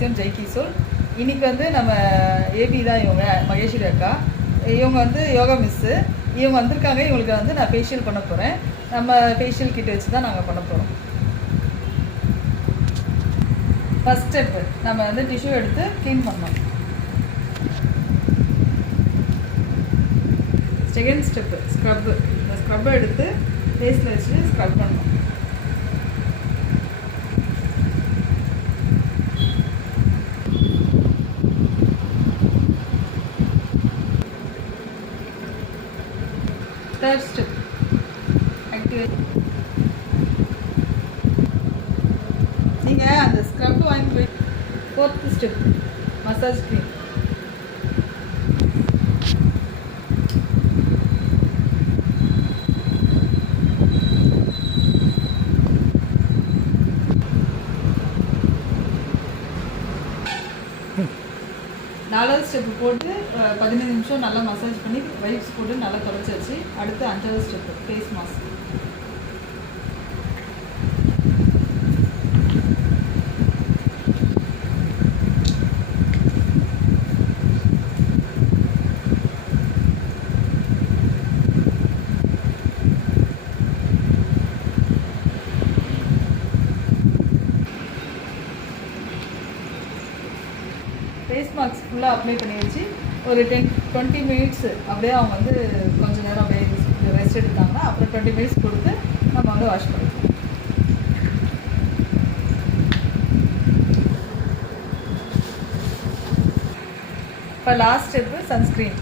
ஜெயசியம் ஜெய்கிஷோர். இன்றைக்கி வந்து நம்ம ஏபி தான் இவங்க, மகேஸ்வரி அக்கா. இவங்க வந்து யோகா மிஸ்ஸு. இவங்க வந்திருக்காங்க. இவங்களுக்கு வந்து நான் ஃபேஷியல் பண்ண போகிறேன். நம்ம ஃபேஷியல் கிட்ட வச்சு தான் நாங்கள் பண்ண போகிறோம். ஃபஸ்ட் ஸ்டெப்பு நம்ம வந்து டிஷ்யூ எடுத்து க்ளீன் பண்ணோம். Second step scrub. இந்த ஸ்க்ரப்பை எடுத்து ஃபேஸில் வச்சு ஸ்க்ரப் பண்ணணும். Third step activate. நீங்கள் அந்த ஸ்க்ரப் வாங்கி போய் ஃபோர்த் ஸ்டெப் மசாஜ் க்ரீம். நாலாவது ஸ்டெப்பு போட்டு 15 நிமிஷம் நல்லா மசாஜ் பண்ணி வைப்ஸ் போட்டு நல்லா தொடச்சாச்சு. அடுத்து 5வது step face mask. Face mask ஃபுல்லாக அப்ளை பண்ணி வச்சு ஒரு 20 மினிட்ஸ் அப்படியே அவங்க வந்து கொஞ்சம் நேரம் அப்படியே ரெஸ்ட் எடுத்தாங்கன்னா அப்புறம் 20 மினிட்ஸ் கொடுத்து நம்ம வந்து வாஷ் பண்ணிக்கலாம். இப்போ லாஸ்ட் ஸ்டெப்பு சன்ஸ்க்ரீன்.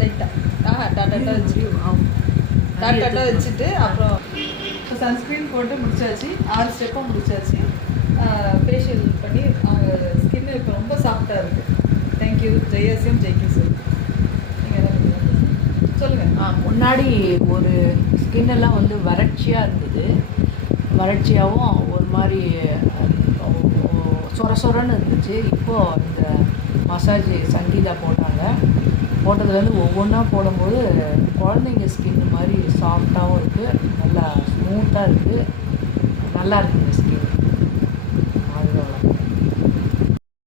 லைட்டாக டாட்டா வச்சுட்டு அப்புறம் இப்போ சன்ஸ்க்ரீன் போட்டு முடிச்சாச்சு. 6 ஸ்டெப்பும் முடிச்சாச்சு. ஃபேஷியல் பண்ணி அவங்க ஸ்கின் இப்போ ரொம்ப சாஃப்டாக இருக்குது. தேங்க்யூ ஜெயசியம் ஜெய்கிஷோர். நீங்கள் எதாவது சொல்லுங்கள். முன்னாடி ஒரு ஸ்கின் எல்லாம் வந்து வறட்சியாக இருந்தது. வறட்சியாகவும் ஒரு மாதிரி சொர சொரன்னு இருந்துச்சு. இப்போது இந்த மசாஜ் சங்கீதா போட்டாங்க. போட்டதுலேருந்து ஒவ்வொன்றா போடும்போது குழந்தைங்க ஸ்கின் மாதிரி சாஃப்டாகவும் இருக்குது, நல்லா ஸ்மூத்தாக இருக்குது, நல்லா இருக்குது.